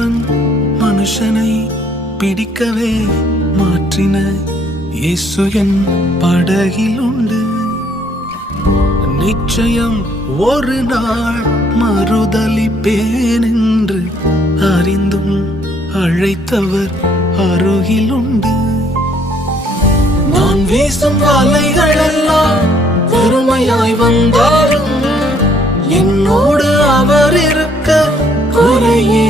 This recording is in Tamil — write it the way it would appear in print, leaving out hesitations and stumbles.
தேவன் மனுஷனை பிடிக்கவே மாற்றின இயேசு என் படகில் உண்டு. நிச்சயம் ஒரு நாள் மறுதலிப்பேன் என்று அறிந்தும் அழைத்தவர் அருகில் உண்டு. நான் வீசும் வலைகள் எல்லாம் வெறுமையாய் வந்தாலும் என்னோடு அவர் இருக்க குறையே